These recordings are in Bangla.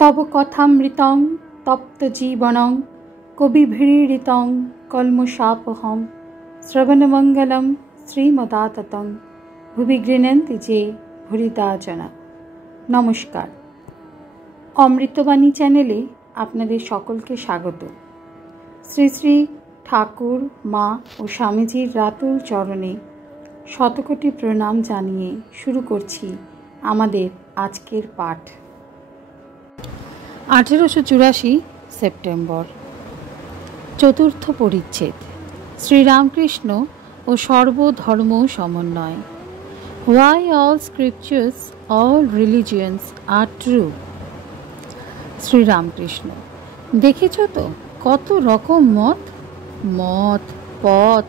तव कथामृतं तप्तजीवनं कविभिरीडितं कल्मषापहं श्रवणमंगलं श्रीमदाततं भुवि गृह्णन्ति जे भूरिदा जना। नमस्कार, अमृतबाणी चैनेले आपनादेर सकलके स्वागत। श्री श्री ठाकुर मा और स्वामीजीर रातुल चरणे शतकोटी प्रणाम जानिए शुरू करछि आमादेर आजकेर पाठ। 1884 सेप्टेम्बर, चतुर्थ परिच्छेद। श्रीरामकृष्ण और सर्वधर्म समन्वय। Why all scriptures, all religions are true? Shri Ramakrishna, देखेছো तो কত রকম মত, পথ,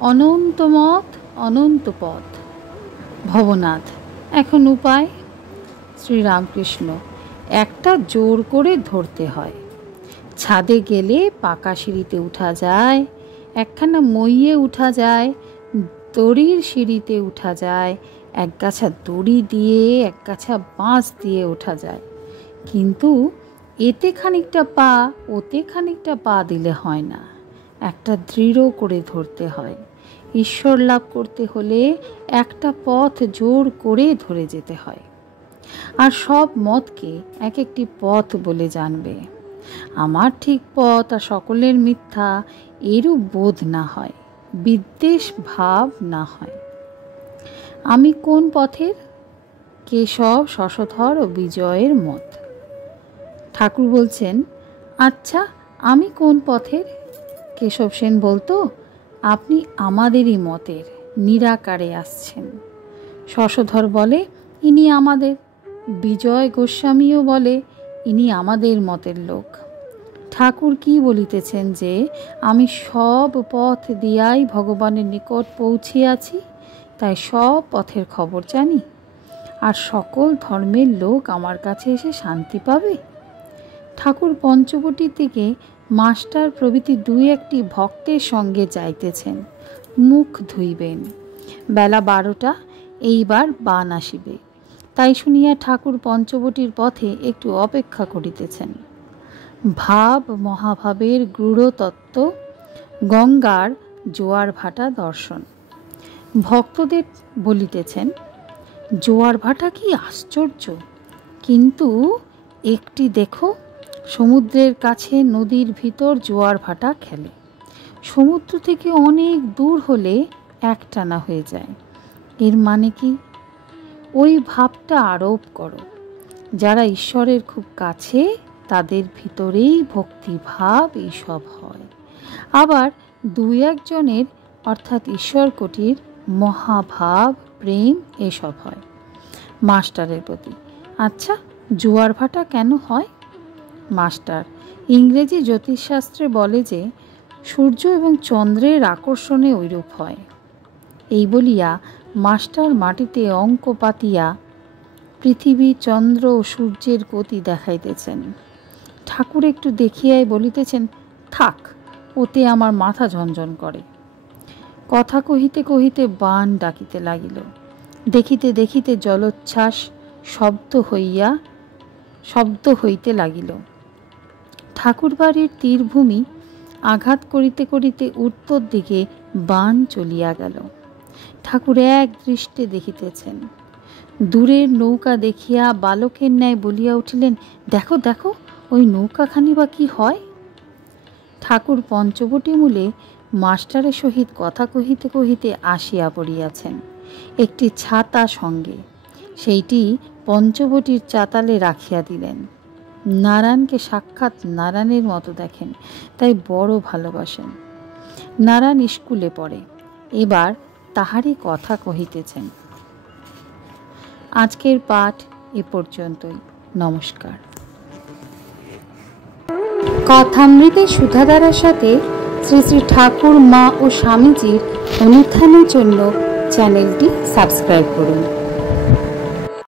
অনন্ত মত, অনন্ত পথ। ভবনাথ, এখন উপায়? শ্রীরামকৃষ্ণ, একটা জোর করে ধরতে হয়। ছাদে গেলে পাকা সিঁড়িতে উঠা যায়, একখানা মইয়ে উঠা যায়, দড়ির সিঁড়িতে উঠা যায়, এক গাছা দড়ি দিয়ে এক গাছা বাঁশ দিয়ে ওঠা যায়। কিন্তু এতে খানিকটা পা ওতে খানিকটা পা দিলে হয় না, একটা দৃঢ় করে ধরতে হয়। ঈশ্বর লাভ করতে হলে একটা পথ জোর করে ধরে যেতে হয়। আর সব মতকে এক একটি পথ বলে জানবে। আমার ঠিক পথ আর সকলের মিথ্যা, এরূপ বোধ না হয়, বিদ্বেষ ভাব না হয়। আমি কোন পথের? কেশব, শশধর ও বিজয়ের মত। ঠাকুর বলছেন, আচ্ছা আমি কোন পথের? কেশব সেন বলতো, আপনি আমাদেরই মতের, নিরাকারে আসছেন। শশধর বলে, ইনি আমাদের। বিজয় গোস্বামীও বলে, ইনি আমাদের মতের লোক। ঠাকুর কি বলিতেছেন যে আমি সব পথ দিয়াই ভগবানের নিকট পৌঁছিয়াছি, তাই সব পথের খবর জানি, আর সকল ধর্মের লোক আমার কাছে এসে শান্তি পাবে। ঠাকুর পঞ্চবটীর দিকে মাস্টার প্রভৃতি দুই একটি ভক্তের সঙ্গে যাইতেছেন, মুখ ধুইবেন। বেলা 12টা, এইবার বান আসিবে। তাই শুনিয়া ঠাকুর পঞ্চবটীর পথে একটু অপেক্ষা করিতেছেন। ভাব মহাভাবের গূঢ় তত্ত্ব, গঙ্গার জোয়ার ভাটা দর্শন। ভক্তদের বলিতেছেন, জোয়ার ভাটা কি আশ্চর্য, কিন্তু একটি দেখো, সমুদ্রের কাছে নদীর ভিতর জোয়ার ভাটা খেলে। সমুদ্র থেকে অনেক দূর হলে একটানা হয়ে যায়। এর মানে কি? ওই ভাবটা আরোপ করো। যারা ঈশ্বরের খুব কাছে, তাদের ভিতরেই ভক্তিভাব এইসব হয়। আবার দুই একজনের অর্থাৎ ঈশ্বর কোটির মহাভাব, প্রেম এসব হয় মাস্টারের প্রতি। আচ্ছা, জোয়ার ভাটা কেন হয়? মাস্টার, ইংরেজি জ্যোতিষশাস্ত্রে বলে যে সূর্য এবং চন্দ্রের আকর্ষণে ঐরূপ হয়। এই বলিয়া মাস্টার মাটিতে অঙ্ক পাতিয়া পৃথিবী, চন্দ্র ও সূর্যের গতি দেখাইতেছেন। ঠাকুর একটু দেখিয়াই বলিতেছেন, থাক, ওতে আমার মাথা ঝনঝন করে। কথা কহিতে কহিতে বান ডাকিতে লাগিল। দেখিতে দেখিতে জলোচ্ছ্বাস শব্দ হইতে লাগিল। ঠাকুর বাড়ির তীরভূমি আঘাত করিতে করিতে উত্তর দিকে বান চলিয়া গেল। ঠাকুর এক দৃষ্টে দেখিতেছেন। দূরের নৌকা দেখিয়া বালকের ন্যায় বলিয়া উঠিলেন, দেখো দেখো, ওই নৌকাখানি বা কি হয়। ঠাকুর পঞ্চবটী মূলে মাস্টারের সহিত কথা কহিতে কহিতে আসিয়া পড়িয়াছেন, একটি ছাতা সঙ্গে। সেইটি পঞ্চবটীর চাতালে রাখিয়া দিলেন। নারায়ণকে সাক্ষাৎ নারায়ণের মতো দেখেন, তাই বড় ভালোবাসেন। নারায়ণ স্কুলে পড়ে, এবার তাহারই কথা কহিতেছেন। আজকের পাঠ এ পর্যন্তই। নমস্কার। কথামৃতের সুধাধারার সাথে শ্রী শ্রী ঠাকুর মা ও স্বামীজির অনুত্থানের জন্য চ্যানেলটি সাবস্ক্রাইব করুন।